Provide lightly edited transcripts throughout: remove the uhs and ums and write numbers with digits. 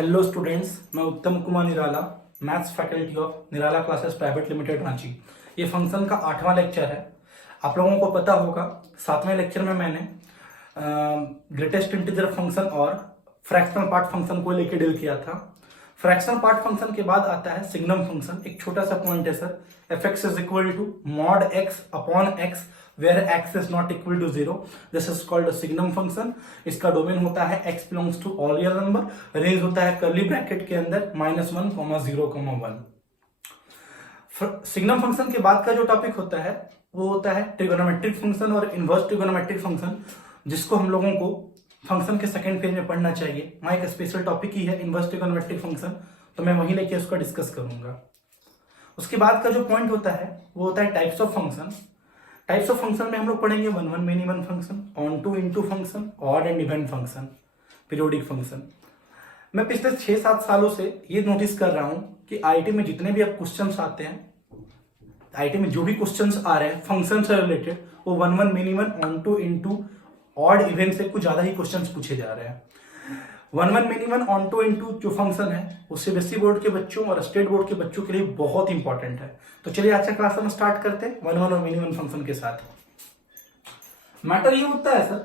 Hello students, मैं Uttam Kumar Nirala, maths faculty of Nirala classes private limited Ranchi. ये function का 8वां लेक्चर है। आप लोगों को पता होगा 7वें लेक्चर में मैंने ग्रेटेस्ट इंटीजर फंक्शन और फ्रैक्शनल पार्ट फंक्शन को लेकर डील किया था। फ्रैक्शनल पार्ट फंक्शन के बाद आता है सिग्नम फंक्शन। एक छोटा सा पॉइंट है sir, F X is equal to mod X upon X where X is not equal to 0, this is called signum function. इसका डोमेन होता है x belongs to all real number, range होता है curly bracket के अंदर -1, 0, 1। Signum function के बाद का जो टॉपिक होता है वो होता है ट्रिगोनोमेट्रिक फंक्शन और इनवर्स ट्रिगोनोमेट्रिक फंक्शन, जिसको हम लोगों को फंक्शन के सेकंड पेज में पढ़ना चाहिए। वहां एक स्पेशल टॉपिक ही है इनवर्स ट्रिगोनोमेट्रिक फंक्शन, तो मैं वही लेके उसको डिस्कस करूंगा। उसके बाद का जो पॉइंट होता है वो होता है types of function. Types of function में हम लोग पढ़ेंगे 1 1 many 1 function, onto into function, odd and even function, periodic function. मैं पिछले 6-7 सालों से ये नोटिस कर रहा हूं कि आईटी में जितने भी अब क्वेश्चंस आते हैं, आईटी में जो भी क्वेश्चंस आ रहे हैं फंक्शन से रिलेटेड, वो 1 1 many 1, onto into, odd even से कुछ ज्यादा ही क्वेश्चंस पूछे जा रहे हैं। 1 1 मेनी 1, ऑन टू इनटू जो फंक्शन है वो सीबीएसई बोर्ड के बच्चों और स्टेट बोर्ड के बच्चों के लिए बहुत इंपॉर्टेंट है। तो चलिए आज का क्लास हम स्टार्ट करते हैं 1 1 और मेनी 1 फंक्शन के साथ। मैटर ये होता है सर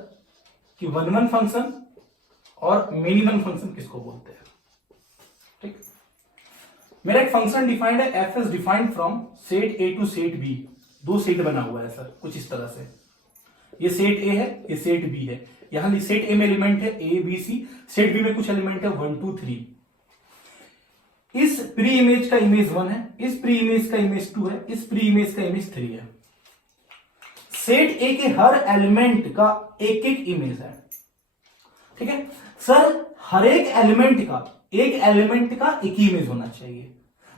कि 1 1 फंक्शन और मेनी 1 फंक्शन किसको बोलते हैं। ठीक, मेरा एक फंक्शन डिफाइंड है, F is defined from set A to set B. दो सेट बना हुआ है सर कुछ इस तरह से, ये सेट ए है, ये सेट बी है। यहां सेट ए में एलिमेंट है A B C, set B में कुछ एलिमेंट है 1 2 3। इस प्री इमेज का इमेज 1 है, इस प्री इमेज का इमेज 2 है, इस प्री इमेज का इमेज 3 है। सेट ए के हर एलिमेंट का एक एक इमेज है। ठीक है सर, हर एक एलिमेंट का एक ही इमेज होना चाहिए,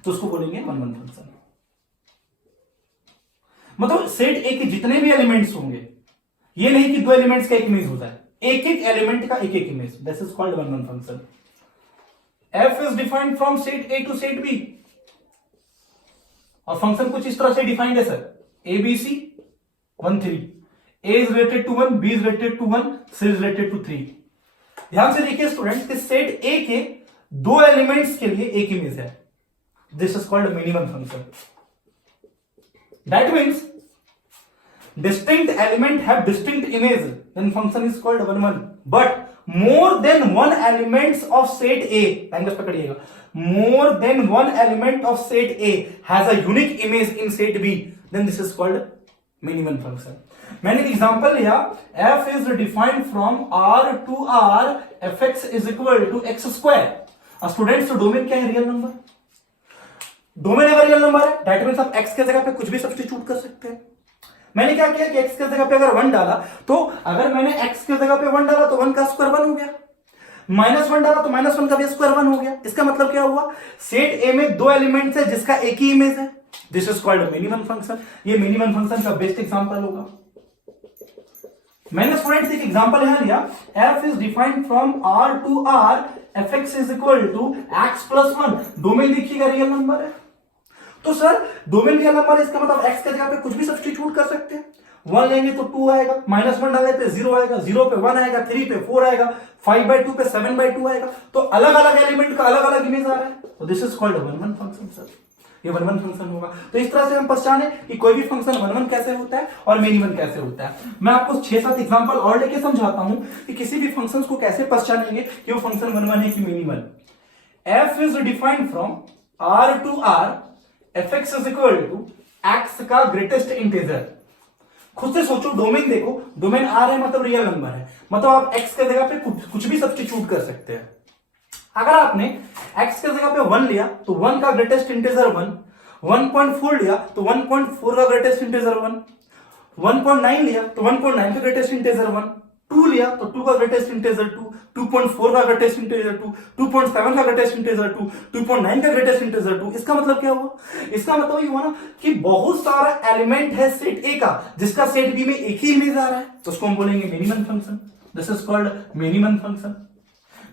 तो उसको बोलेंगे 1 1 फंक्शन। मतलब सेट ए के जितने भी एलिमेंट्स होंगे, ये नहीं कि दो एलिमेंट्स का एक इमेज होता है, एक एक एलिमेंट का एक एक image, this is called 1 1 function. F is defined from set A to set B, और फंक्शन कुछ इस तरह से डिफाइंड है sir, A B C 1 3, A is related to 1, B is related to 1, C is related to 3। ध्यान से देखिए students कि सेट ए के दो एलिमेंट्स के लिए एक इमेज है, this is called many 1 function. That means distinct element have distinct image, then function is called 1 1. But more than one elements of set A, language पकड़िएगा, more than one element of set A has a unique image in set B, then this is called many one function. मैंने example लिया, f is defined from R to R, fx is equal to x square। अब students तो domain क्या है, real number. Domain अगर real number है that means आप x के जगह पे कुछ भी सब्स्टिट्यूट कर सकते हैं। मैंने क्या किया कि x के जगह पे अगर 1 डाला, तो अगर मैंने x के जगह पे 1 डाला तो 1 का स्क्वायर 1 हो गया, -1 डाला तो -1 का भी स्क्वायर 1 हो गया। इसका मतलब क्या हुआ, सेट ए में दो एलिमेंट्स है जिसका एक ही इमेज है, this is called many 1 function. ये मेनी 1 फंक्शन का बेस्ट एग्जांपल होगा। मैंने स्टूडेंट्स एक एग्जांपल यहां लिया, f is defined from r to r, fx is equal to x plus 1। Domain देखिएगा रियल नंबर है, तो सर डोमेन रियल नंबर है, इसका मतलब x के जगह पे कुछ भी सब्स्टिट्यूट कर सकते हैं। 1 लेंगे तो 2 आएगा, -1 डाले पे 0 आएगा, 0 पे 1 आएगा, 3 पे 4 आएगा, 5/2 पे 7/2 आएगा। तो अलग अलग एलिमेंट का अलग अलग इमेज आ रहा है, तो this is called 1 1 function sir. ये 1 1 फंक्शन होगा। तो इस तरह से हम पहचाने कि कोई भी फंक्शन 1 1 कैसे होता है और मेनी 1 कैसे होता है। मैं आपको 6-7 एग्जांपल और लेके समझाता हूं कि किसी भी फंक्शन को कैसे पहचानेंगे कि वो फंक्शन 1 1 है कि many 1। f is defined from r to r, fx is equal to x का ग्रेटेस्ट इंटीजर। खुद से सोचो, डोमेन देखो, डोमेन आर है मतलब रियल नंबर है, मतलब आप x के जगह पे कुछ भी सब्स्टिट्यूट कर सकते हैं। अगर आपने x के जगह पे 1 लिया तो 1 का ग्रेटेस्ट इंटीजर 1, 1.4 लिया तो 1.4 का ग्रेटेस्ट इंटीजर 1, 1.9 लिया तो 1.9 का ग्रेटेस्ट इंटीजर 1, 2 लिया तो 2 का ग्रेटेस्ट इंटीजर 2, 2.4 का ग्रेटेस्ट इंटीजर 2, 2.7 का ग्रेटेस्ट इंटीजर 2, 2.9 का ग्रेटेस्ट इंटीजर 2। इसका मतलब क्या हुआ, इसका मतलब ये हुआ ना कि बहुत सारा एलिमेंट है सेट ए का जिसका सेट बी में एक ही इमेज आ रहा है, तो उसको हम बोलेंगे many 1 function, this is called many 1 function.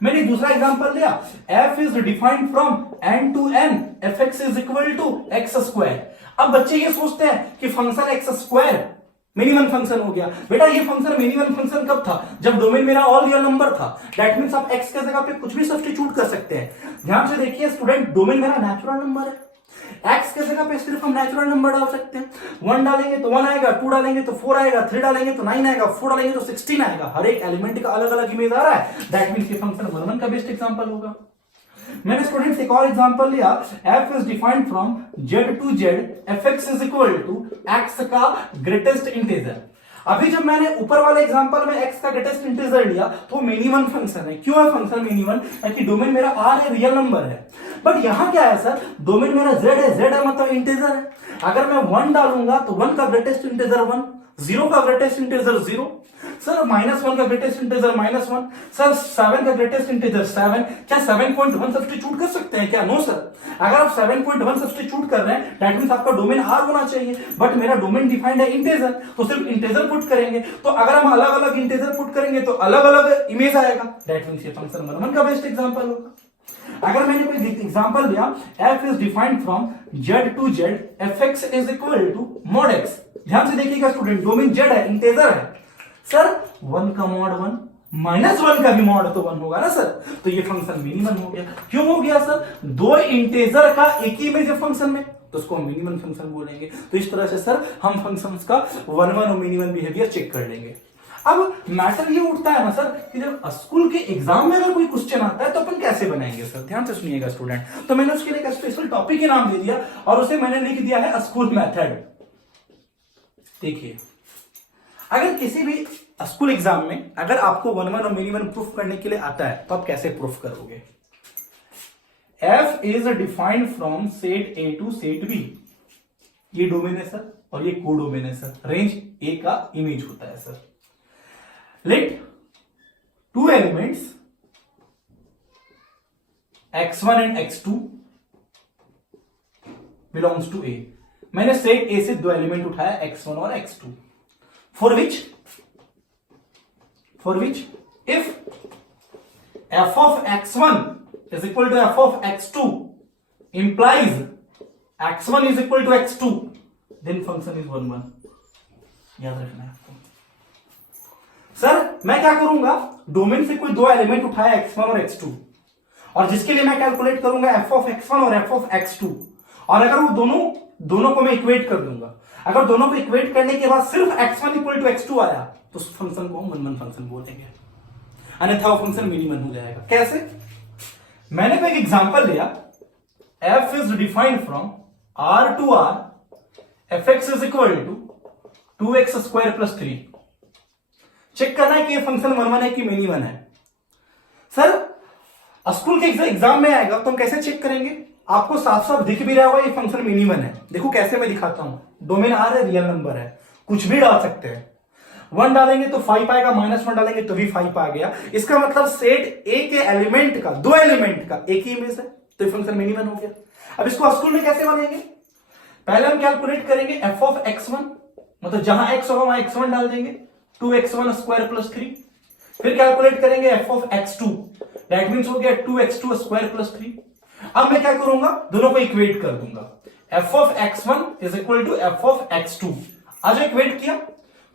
मैंने दूसरा एग्जांपल लिया, f is defined from n to n, fx is equal to x square. अब बच्चे ये सोचते हैं कि function x square minimum function हो गया। बेटा ये फंक्शन मिनिमम फंक्शन कब था? जब डोमेन मेरा ऑल रियल नंबर था। दैट मींस आप x के जगह पे कुछ भी सब्स्टिट्यूट कर सकते हैं। ध्यान से देखिए स्टूडेंट, डोमेन मेरा नेचुरल नंबर है, x के जगह पे सिर्फ हम नेचुरल नंबर डाल सकते हैं। 1 डालेंगे तो 1 आएगा, 2 डालेंगे तो 4 आएगा, 3 डालेंगे तो 9 आएगा, 4 डालेंगे तो 16 आएगा। हर एक एलिमेंट का अलग अलग इमेज आ रहा है। दैट मींस ये फंक्शन 1 का बेस्ट एग्जांपल होगा। मैंने स्टूडेंट्स एक और एग्जांपल लिया, f is defined from z to z fx is equal to x का ग्रेटेस्ट इंटीजर। अभी जब मैंने ऊपर वाले एग्जांपल में x का ग्रेटेस्ट इंटीजर लिया तो मिनिमम फंक्शन है। क्यों है फंक्शन मिनिमम? क्योंकि डोमेन मेरा r है, रियल नंबर है। बट यहां क्या है सर, डोमेन मेरा z है, z है मतलब इंटीजर है। अगर मैं 1 डालूंगा तो 1 का ग्रेटेस्ट इंटीजर 1, 0 का ग्रेटेस्ट इंटीजर 0, सर -1 का ग्रेटेस्ट इंटीजर -1, सर 7 का ग्रेटेस्ट इंटीजर 7। क्या 7.1 सब्स्टिट्यूट कर सकते हैं क्या? No sir. अगर आप 7.1 सब्स्टिट्यूट कर रहे हैं दैट मींस आपका डोमेन R होना चाहिए, बट मेरा डोमेन डिफाइंड है इंटीजर, तो सिर्फ इंटीजर पुट करेंगे। तो अगर हम अलग अलग इंटीजर पुट करेंगे तो अलग अलग इमेज आएगा। दैट मींस ये फंक्शन 1 का बेस्ट एग्जांपल होगा। अगर मैंने कोई एग्जांपल लिया, f is defined from z to z fx is equal to mod x। ध्यान से देखिएगा स्टूडेंट, डोमेन z है, इंटीजर है। सर 1 का मॉड 1, -1 का भी मॉड तो 1 होगा ना सर, तो ये फंक्शन मिनिमम हो गया। क्यों हो गया सर? 2 इंटीजर का एक ही इमेज है फंक्शन में, तो उसको हम मिनिमम फंक्शन बोलेंगे। तो इस तरह से सर हम फंक्शंस का 1 और मिनिमम बिहेवियर चेक कर लेंगे। अब मैटर ये उठता है ना सर कि जब स्कूल के एग्जाम में अगर कोई क्वेश्चन आता है तो अपन कैसे बनाएंगे सर? ध्यान से सुनिएगा स्टूडेंट। तो मैंने उसके लिए एक स्पेशल टॉपिक ही नाम दे दिया और उसे मैंने लिख दिया है स्कूल मेथड। देखिए, अगर किसी भी स्कूल एग्जाम में अगर आपको 1 और मिनिमम प्रूफ करने के लिए आता है तो आप कैसे प्रूफ करोगे? f is defined from set A to set B। ये डोमेन है सर और ये को डोमेन है सर, रेंज A का इमेज होता है sir. Let 2 elements x1 and x2 belongs to A। मैंने सेट A से 2 एलिमेंट उठाया x1 और x2, for which if f of x1 is equal to f of x2 implies x1 is equal to x2, then function is 1 1। याद रखना है आपको। Sir मैं क्या करूंगा, डोमेन से कोई 2 एलिमेंट उठाया x1 और x2 और जिसके लिए मैं कैलकुलेट करूंगा f of x1 और f of x2, और अगर वो दोनों को मैं इक्वेट कर दूंगा, अगर दोनों को इक्वेट करने के बाद सिर्फ x1 इक्वल टू x2 आया तो उस फंक्शन को हम 1 1 फंक्शन बोलेंगे, अन्यथा वो फंक्शन मिनिमम हो जाएगा। कैसे? मैंने कोई एग्जांपल लिया, f is defined from r to r fx is equal to 2x square plus 3। Check करना है कि ये फंक्शन 1 1 है कि मिनिमम है। सर स्कूल के एग्जाम में आएगा तो हम कैसे चेक करेंगे? आपको साफ साफ दिख भी रहा होगा ये फंक्शन मिनिमम है। देखो कैसे मैं दिखाता हूं, डोमेन R है, रियल नंबर है, कुछ भी डाल सकते हैं। 1 डालेंगे तो 5 आएगा, -1 डालेंगे तो भी 5 आ गया। इसका मतलब सेट A के एलिमेंट का 2 एलिमेंट का एक ही इमेज है, तो ये फंक्शन मिनिमम हो गया। अब इसको स्कूल में कैसे बनेंगे? पहले हम कैलकुलेट करेंगे f of x1, मतलब जहां x होगा वहां x1 डाल देंगे, 2x1 स्क्वायर प्लस 3। फिर कैलकुलेट करेंगे f of x2, that means हो गया 2x2 स्क्वायर प्लस 3। अब मैं क्या करूंगा, दोनों को इक्वेट कर दूंगा, f of x1 is equal to f of x2। आज इक्वेट किया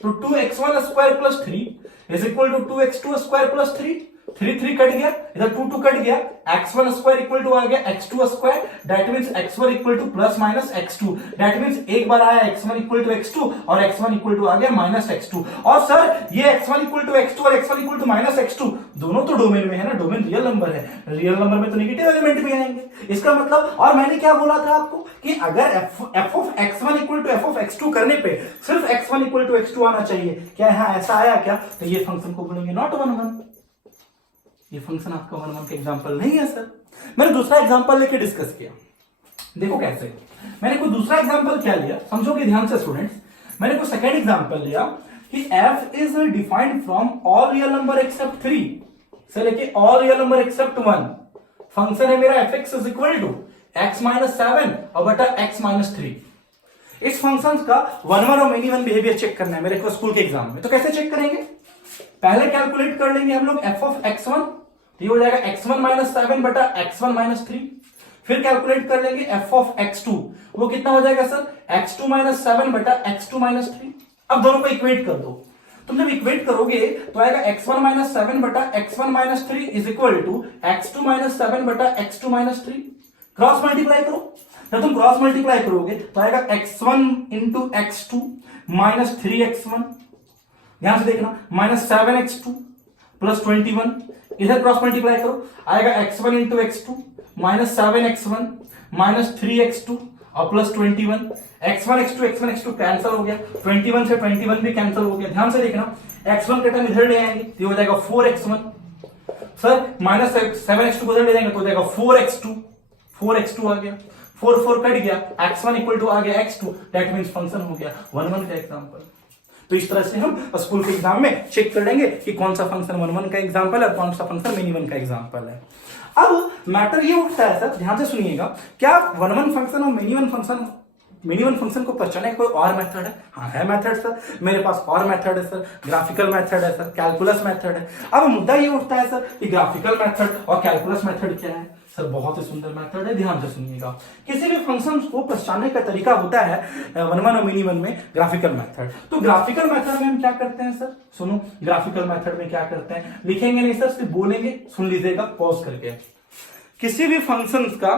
तो 2x1 square plus 3 is equal to 2x2 square plus 3, 3 cut गया, इधर 2 कट गया, x1 स्क्वायर इक्वल टू आ गया x2 square, that means x1 equal two plus minus x2। That means एक बार आया x1 equal to x2 और x1 equal to आ गया minus x2। और sir ये x1 इक्वल टू x2 और x1 equal to minus x2 दोनों तो domain में है ना, डोमेन रियल नंबर है, रियल नंबर में तो नेगेटिव एलिमेंट भी आएंगे। इसका मतलब, और मैंने क्या बोला था आपको कि अगर f of x1 equal to f of x2 करने पे सिर्फ x1 इक्वल टू x2 आना चाहिए, क्या यहां ऐसा आया क्या? तो ये फंक्शन को बोलेंगे नॉट 1 1। ये फंक्शन आपका 1 1 का एग्जांपल नहीं है सर। मैंने दूसरा एग्जांपल लेके डिस्कस किया, देखो कैसे। मैंने कोई दूसरा एग्जांपल क्या लिया, समझोगे ध्यान से स्टूडेंट्स। मैंने कोई सेकंड एग्जांपल लिया कि f is defined from all real number except 3 से लेके all real number except 1। Function है मेरा fx is equal to x minus 7 और बटा x माइनस 3। इस फंक्शन का 1 1 और मिनिमम बिहेवियर चेक करना है मेरे को स्कूल के एग्जाम में। तो कैसे चेक करेंगे? पहले कैलकुलेट कर लेंगे हम लोग f of x1, तो ये हो जाएगा x1 माइनस 7 बटा x1 माइनस 3। फिर कैलकुलेट कर लेंगे f of x2, वो कितना हो जाएगा सर? x2 माइनस 7 बटा x2 माइनस 3। अब दोनों को इक्वेट कर दो। तुम जब इक्वेट करोगे तो आएगा x1 माइनस 7 बटा x1 minus 3 is equal to x2 minus 7 बटा x2 माइनस 3। क्रॉस मल्टीप्लाई करो। जब तुम क्रॉस मल्टीप्लाई करोगे तो आएगा x1 into x2 minus 3x1, ध्यान से देखना, माइनस 7x2 प्लस 21। इधर क्रॉस मल्टीप्लाई करो, आएगा x1 into x2 minus 7x1 minus 3x2 और प्लस 21। x1 x2 कैंसिल हो गया, 21 से 21 भी कैंसिल हो गया। ध्यान से देखना, x1 का टर्म इधर ले आएंगे तो हो जाएगा 4x1, सर माइनस 7x2 को इधर ले जाएंगे तो हो जाएगा 4x2 आ गया, 4 कट गया, x1 इक्वल टू आ गया x2, दैट मींस फंक्शन हो गया 1 का एग्जांपल। तो इस तरह से हम स्कूल के एग्जाम में चेक कर लेंगे कि कौन सा फंक्शन 1 का एग्जांपल है और कौन सा फंक्शन मिनी 1 का एग्जांपल है। अब मैटर ये उठता है सर, ध्यान से सुनिएगा, क्या 1 फंक्शन और मिनी 1 फंक्शन को पहचानने का कोई और मेथड है? हाँ है मेथड सर, मेरे पास और मेथड है सर, ग्राफिकल मेथड है सर, कैलकुलस मेथड है। अब मुद्दा ये उठता है सर कि ग्राफिकल मेथड और कैलकुलस मेथड क्या है? सर बहुत ही सुंदर मेथड है, ध्यान से सुनिएगा। किसी भी फंक्शन को पहचानने का तरीका होता है 1 और मिनी 1 में ग्राफिकल मेथड। तो ग्राफिकल मेथड में हम क्या करते हैं सर? सुनो, ग्राफिकल मेथड में क्या करते हैं, लिखेंगे नहीं सर, सिर्फ बोलेंगे, सुन लीजिएगा पॉज करके। किसी भी फंक्शन का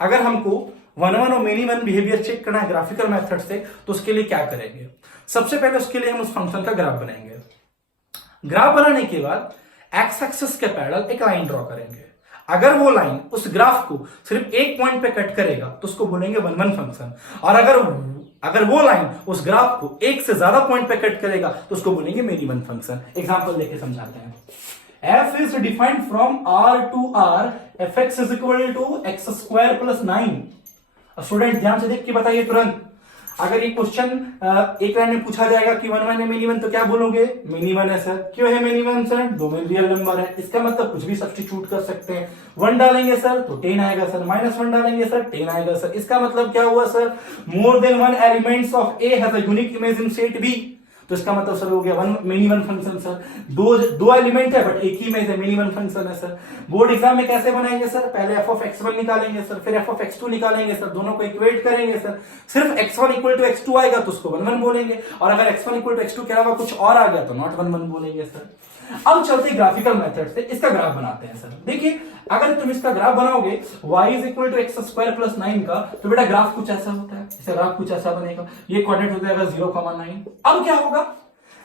अगर हमको 1 और मिनी 1 बिहेवियर चेक करना है ग्राफिकल मेथड से, तो उसके लिए क्या करेंगे? सबसे पहले उसके लिए हम उस फंक्शन का ग्राफ बनाएंगे। ग्राफ बनाने के बाद एक्स एक्सिस के पैरेलल एक लाइन ड्रॉ करेंगे। अगर वो लाइन उस ग्राफ को सिर्फ एक पॉइंट पे कट करेगा तो उसको बोलेंगे 1 फंक्शन, और अगर वो लाइन उस ग्राफ को एक से ज्यादा पॉइंट पे कट करेगा तो उसको बोलेंगे मिनी 1 फंक्शन। एग्जांपल लेके समझाते हैं। f is defined from R to R, fx is equal to x square plus 9। Student ध्यान से देख के बताइए तुरंत, अगर ये क्वेश्चन एक लाइन में पूछा जाएगा कि 1 है मिनी 1, तो क्या बोलोगे? मिनी 1 है सर। क्यों है मिनी 1 सर? 2 में रियल नंबर है, इसका मतलब कुछ भी सब्स्टिट्यूट कर सकते हैं। 1 डालेंगे सर तो 10 आएगा सर, -1 डालेंगे सर 10 आएगा सर। इसका मतलब क्या हुआ sir? More than 1 elements of A has a unique image in set B. तो इसका मतलब सर हो गया मिनी 1 फंक्शन सर। दो एलिमेंट है बट एक ही इमेज है, मिनी 1 फंक्शन है सर। बोर्ड एग्जाम में कैसे बनाएंगे सर? पहले f(x1) निकालेंगे सर, फिर f(x2) निकालेंगे सर, दोनों को इक्वेट करेंगे सर। सिर्फ x1 इक्वल टू x2 आएगा तो उसको 1 बोलेंगे, और अगर x1 इक्वल टू x2 के अलावा कुछ और आ गया तो नॉट 1 बोलेंगे सर। अब चलते ग्राफिकल मेथड से इसका ग्राफ बनाते हैं सर। देखिए, अगर तुम इसका ग्राफ बनाओगे y is equal to x square plus 9 का, तो बेटा ग्राफ कुछ ऐसा होता है, इसका ग्राफ कुछ ऐसा बनेगा। ये कोऑर्डिनेट हो जाएगा 0,9। अब क्या होगा?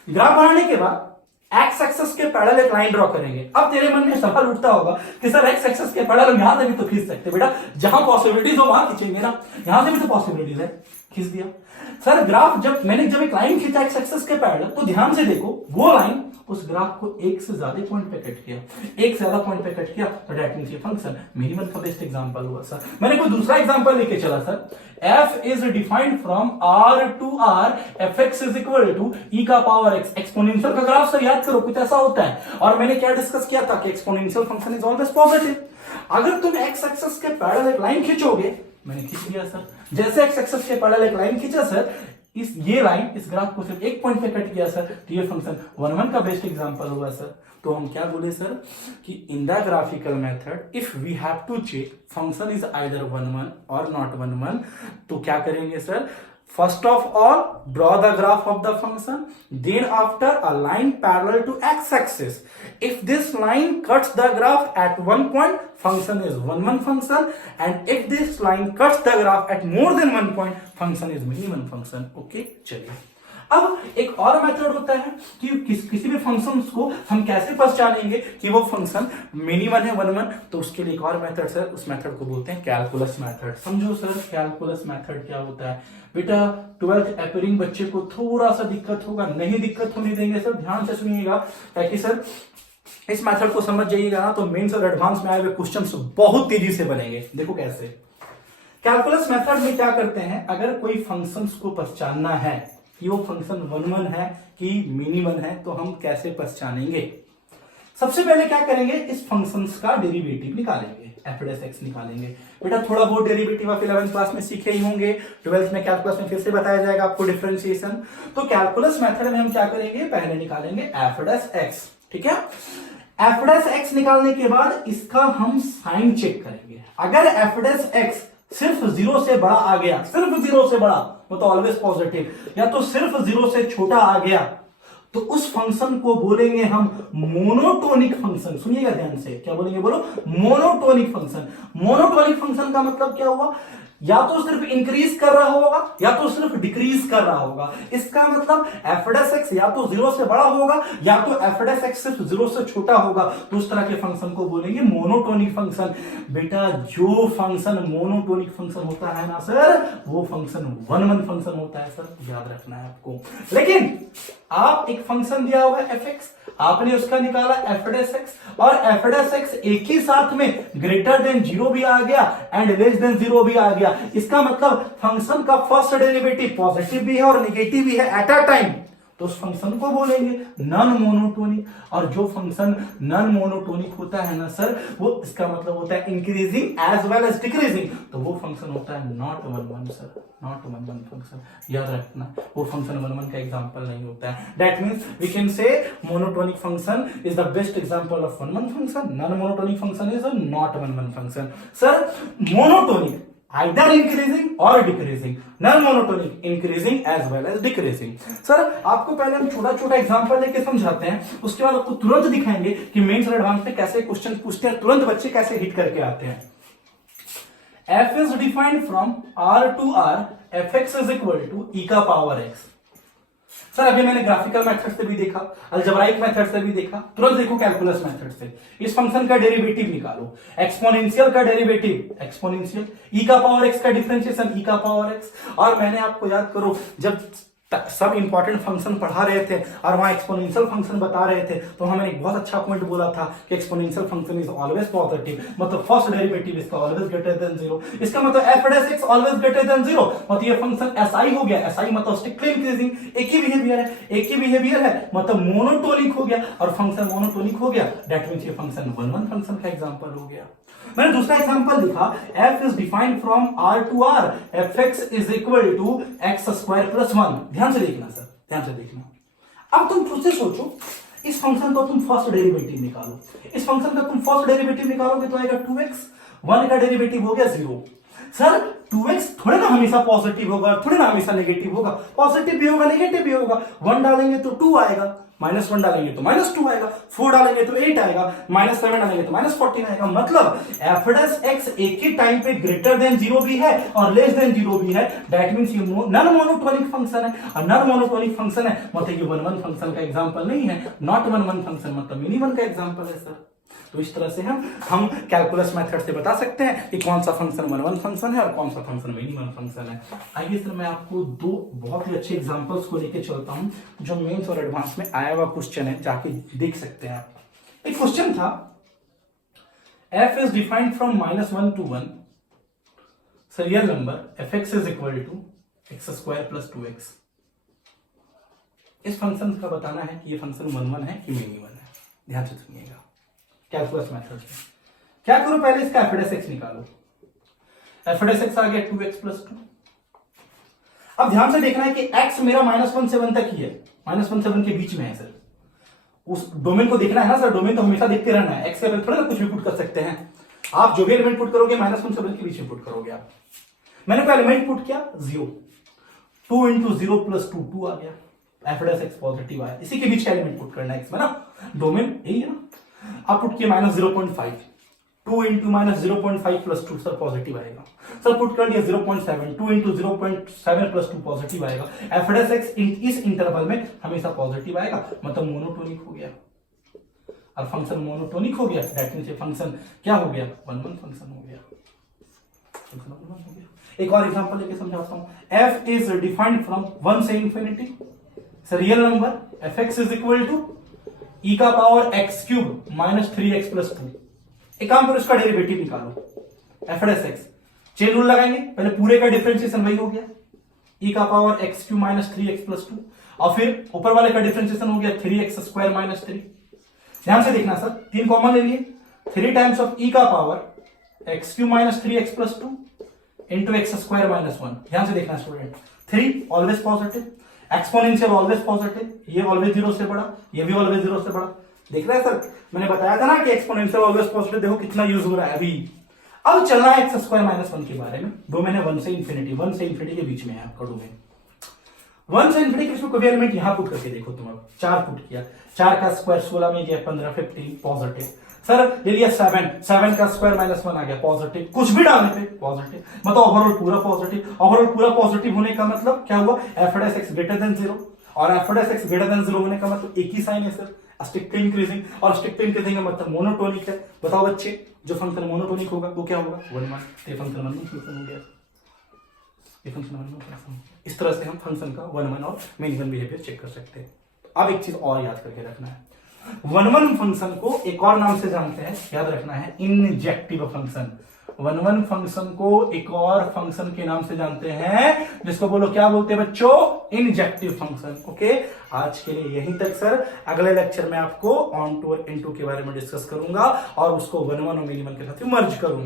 ग्राफ बनाने के बाद एक्स एक्सिस के पैरेलल एक लाइन ड्रॉ करेंगे। अब तेरे मन में सवाल उठता होगा कि सर एक्स एक्सिस के पैरेलल यहां से भी तो खींच सकते। बेटा जहां पॉसिबिलिटीज हो वहां खींचेंगे ना, यहां से भी तो पॉसिबिलिटीज है, खींच दिया सर। ग्राफ जब एक लाइन खींचा एक्स एक्सिस के पैरेलल, तो ध्यान से देखो, वो लाइन उस ग्राफ को एक से ज्यादा पॉइंट पे कट किया, एक से ज्यादा पॉइंट पे कट किया, तो दैट मींस ये फंक्शन मिनी 1 का बेस्ट एग्जांपल हुआ सर। मैंने कोई दूसरा एग्जांपल लेके चला sir. f is defined from R to R, fx is equal to e का पावर x। एक्सपोनेंशियल का ग्राफ सर याद करो कुछ ऐसा होता है, और मैंने क्या डिस्कस किया था कि exponential function is always positive. अगर तुम x एक्सिस के पैरेलल एक लाइन खींचोगे, मैंने खींच दिया सर, जैसे x एक्सिस के पैरेलल एक लाइन खींचा सर, ये लाइन इस ग्राफ को सिर्फ एक पॉइंट पे कट किया सर, तो ये फंक्शन 1 का बेस्ट एग्जांपल हुआ सर। तो हम क्या बोले सर कि in the graphical method if we have to check function is either 1 or not 1, तो क्या करेंगे sir? First of all, draw the graph of the function. Then after, a line parallel to x-axis. If this line cuts the graph at one point, function is 1 function. And if this line cuts the graph at more than 1 point, function is mini 1 function. Okay, चलिए। अब एक और method होता है कि किसी भी function को हम कैसे पहचानेंगे कि वो फंक्शन मिनी 1 है 1, तो उसके लिए एक और मेथड सर, उस मेथड को बोलते हैं कैलकुलस मेथड। समझो सर कैलकुलस मेथड क्या होता है। बेटा 12th अपीयरिंग बच्चे को थोड़ा सा दिक्कत होगा, नहीं दिक्कत होने देंगे सर, ध्यान से सुनिएगा, ताकि सर इस मेथड को समझ जाइएगा ना तो मेंस और एडवांस में आए हुए क्वेश्चंस बहुत तेजी से बनेंगे। देखो कैसे कैलकुलस मेथड में क्या करते हैं, अगर कोई फंक्शंस को पहचानना है कि वो फंक्शन 1 है कि मिनी 1 है, तो हम कैसे पहचानेंगे? सबसे पहले क्या करेंगे, इस फंक्शंस का डेरिवेटिव निकालेंगे, f(x) निकालेंगे। बेटा थोड़ा बहुत डेरिवेटिव आप 11th क्लास में सीखे ही होंगे, 12th में कैलकुलस में फिर से बताया जाएगा आपको डिफरेंशिएशन। तो कैलकुलस मेथड में हम क्या करेंगे, पहले निकालेंगे f(x), ठीक है। f(x) निकालने के बाद इसका हम साइन चेक करेंगे। अगर f(x) सिर्फ जीरो से बड़ा आ गया, सिर्फ जीरो से बड़ा वो तो ऑलवेज पॉजिटिव, या तो सिर्फ जीरो से छोटा आ गया तो उस फंक्शन को बोलेंगे हम मोनोटोनिक फंक्शन। सुनिएगा ध्यान से, क्या बोलेंगे बोलो, मोनोटोनिक फंक्शन। मोनोटोनिक फंक्शन का मतलब क्या हुआ, या तो सिर्फ इंक्रीज कर रहा होगा या तो सिर्फ डिक्रीज कर रहा होगा। इसका मतलब एफ डैश एक्स या तो जीरो से बड़ा होगा या तो एफ डैश एक्स सिर्फ जीरो से छोटा होगा, तो उस तरह के फंक्शन को बोलेंगे मोनोटोनिक फंक्शन। बेटा जो फंक्शन मोनोटोनिक फंक्शन होता है ना सर, वो फंक्शन वन वन फंक्शन होता है सर, याद रखना है आपको। लेकिन आप एक फंक्शन दिया होगा एफ एक्स, आपने उसका निकाला एफ डैश एक्स, और एफ डैश एक्स एक ही साथ में ग्रेटर देन जीरो भी आ गया एंड लेस देन जीरो भी आ गया। इसका मतलब फंक्शन का फर्स्ट डेरिवेटिव पॉजिटिव भी है और निगेटिव भी है एट अ टाइम, तो उस फंक्शन को बोलेंगे नॉन मोनोटोनिक। और जो फंक्शन नॉन मोनोटोनिक होता है ना सर, वो इसका मतलब होता है increasing as well as decreasing, तो वो फंक्शन होता है not one one sir, not one one function, याद रखना। वो फंक्शन वन वन का एग्जांपल नहीं होता है। That means we can say monotonic function is the best example of one one function, non monotonic function is a not one one function. Sir monotonic either increasing or decreasing, non-monotonic increasing as well as decreasing। Sir आपको पहले हम छोटा छोटा example लेके समझाते हैं, उसके बाद आपको तुरंत दिखाएंगे कि मेंस और एडवांस में कैसे क्वेश्चन पूछते हैं, तुरंत बच्चे कैसे हिट करके आते हैं। f is defined from r to r, fx is equal to e का पावर x। सर अभी मैंने ग्राफिकल मेथड से भी देखा, अलजेब्राइक मेथड से भी देखा, तुरंत देखो कैलकुलस मेथड से। इस फंक्शन का डेरिवेटिव निकालो, एक्सपोनेंशियल का डेरिवेटिव एक्सपोनेंशियल, ई का पावर एक्स का डिफरेंशिएशन ई का पावर एक्स। और मैंने आपको याद करो जब सब इंपॉर्टेंट फंक्शन पढ़ा रहे थे और वहां एक्सपोनेंशियल फंक्शन बता रहे थे, तो हमने एक बहुत अच्छा पॉइंट बोला था कि exponential function is always positive, मतलब फर्स्ट डेरिवेटिव इसका ऑलवेज ग्रेटर देन जीरो। इसका मतलब F dash x always greater than zero, मतलब ये फंक्शन एसआई हो गया। एसआई मतलब स्ट्रिक्टली इंक्रीजिंग, एक ही बिहेवियर है, एक ही बिहेवियर है, मतलब मोनोटोनिक हो गया, और फंक्शन मोनोटोनिक हो गया, दैट मींस ये फंक्शन वन वन फंक्शन का एग्जांपल हो गया। मैंने दूसरा एग्जांपल लिखा, f is defined from r to r, fx is equal to x square plus 1। ध्यान से देखना सर, ध्यान से देखना। अब तुम खुद से सोचो, इस फंक्शन का तुम फर्स्ट डेरिवेटिव निकालो, इस फंक्शन का तुम फर्स्ट डेरिवेटिव निकालोगे तो आएगा 2x, 1 का डेरिवेटिव हो गया 0। सर 2x थोड़े ना हमेशा पॉजिटिव होगा, थोड़े ना हमेशा नेगेटिव होगा, पॉजिटिव भी होगा नेगेटिव भी होगा। 1 डालेंगे तो 2 आएगा, -1 डालेंगे तो -2 आएगा, 4 डालेंगे तो 8 आएगा, -7 डालेंगे तो -14 आएगा। मतलब एफ डैश एक्स एक ही टाइम पे ग्रेटर देन जीरो भी है और लेस देन जीरो भी है, दैट मींस ये नॉन मोनोटोनिक फंक्शन है। और नॉन मोनोटोनिक फंक्शन है मतलब ये वन वन फंक्शन का एग्जांपल नहीं है, नॉट वन वन फंक्शन मतलब मिनी वन का एग्जांपल है सर। तो इस तरह से हम कैलकुलस मेथड से बता सकते हैं कि कौन सा फंक्शन वन वन फंक्शन है और कौन सा फंक्शन मिनी वन फंक्शन है। आइए सर मैं आपको दो बहुत ही अच्छे एग्जांपल्स को लेके चलता हूं जो मेंस और एडवांस में आया हुआ क्वेश्चन है, जाके देख सकते हैं आप। एक क्वेश्चन था, f is defined from -1 to 1, real number fx is equal to x square plus 2x। इस फंक्शन का बताना है कि ये फंक्शन वन वन है कि मिनी वन है। ध्यान से सुनिएगा कैलकुलस मेथड से। क्या करो, पहले इसका एफ डैश एक्स निकालो। एफ डैश एक्स आ गया 2x plus 2। अब ध्यान से देखना है कि x मेरा -1 से 1 तक ही है, -1 से 1 के बीच में है सर। उस डोमेन को देखना है ना सर, डोमेन तो हमेशा देखते रहना है। x के एलिमेंट थोड़ा ना कुछ भी पुट कर सकते हैं आप, जो भी एलिमेंट पुट करोगे -1 से 1 के बीच में पुट करोगे आप। मैंने कोई एलिमेंट पुट किया 0, 2 into 0 plus 2 2 आ गया, एफ डैश एक्स पॉजिटिव आया। इसी के बीच का एलिमेंट पुट करना है x में ना, डोमेन यही है ना। आप पुट किया -0.5, 2 into -0.5 plus 2 सर पॉजिटिव आएगा। सर पुट कर दिया 0.7, 2 into 0.7 plus 2 पॉजिटिव आएगा। एफ डैश एक्स इस इंटरवल में हमेशा पॉजिटिव आएगा, मतलब मोनोटोनिक हो गया। और फंक्शन मोनोटोनिक हो गया, दैट मींस ये फंक्शन क्या हो गया, वन वन फंक्शन हो गया, फंक्शन वन वन हो गया। एक और एग्जांपल लेके समझाता हूं। f is defined from 1 से infinity, sir real number fx is equal to e का power x cube -3x plus 2। एक काम करो, इसका डेरिवेटिव निकालो, F dash x. Chain rule लगाएंगे, पहले पूरे का डिफरेंशिएशन वही हो गया, e का power x cube -3x plus 2, और फिर ऊपर वाले का डिफरेंशिएशन हो गया 3x स्क्वायर -3। ध्यान से देखना सर, 3 कॉमन ले लिए, 3 टाइम्स ऑफ e का power x cube -3x plus 2 into x square -1। ध्यान से देखना student, 3 always positive, exponential always positive, ये ऑलवेज 0 से बड़ा, ये भी ऑलवेज 0 से बड़ा। देख रहे हैं सर, मैंने बताया था ना कि एक्सपोनेंशियल ऑलवेज पॉजिटिव, देखो कितना यूज हो रहा है अभी। अब चलना है एक्स स्क्वायर माइनस 1 के बारे में। डोमेन है 1 से इन्फिनिटी के बीच में है आपका डोमेन। 1 से इन्फिनिटी के कोई भी एलिमेंट यहां पुट करके देखो तुम। अब 4 पुट किया, 4 का स्क्वायर 16 में गया 15 15 पॉजिटिव। सर ये लिया 7 का स्क्वायर माइनस 1 आ गया पॉजिटिव, कुछ भी डालने पे पॉजिटिव, मतलब ओवरऑल पूरा पॉजिटिव। ओवरऑल पूरा पॉजिटिव होने का मतलब क्या हुआ, F dash x greater than 0, और F dash x greater than 0 होने का मतलब एक ही साइन है सर, स्ट्रिक्टली इंक्रीजिंग, और स्ट्रिक्टली इंक्रीजिंग का मतलब मोनोटोनिक है। बताओ बच्चे, जो फंक्शन मोनोटोनिक होगा वो क्या होगा, 1 1। ये फंक्शन 1 फंक्शन हो गया, ये फंक्शन 1 फंक्शन। इस तरह से हम फंक्शन का 1 1 और मिनिमम बिहेवियर चेक कर सकते हैं। अब एक चीज और याद करके रखना है, 1 1 फंक्शन को एक और नाम से जानते हैं, याद रखना है, इंजेक्टिव फंक्शन। 1 1 फंक्शन को एक और फंक्शन के नाम से जानते हैं, जिसको बोलो क्या बोलते हैं बच्चों, इंजेक्टिव फंक्शन। ओके, आज के लिए यहीं तक सर। अगले लेक्चर में आपको ऑन टू और इनटू के बारे में डिस्कस करूंगा और उसको 1 1 और मिनिमम के साथ मर्ज करूंगा।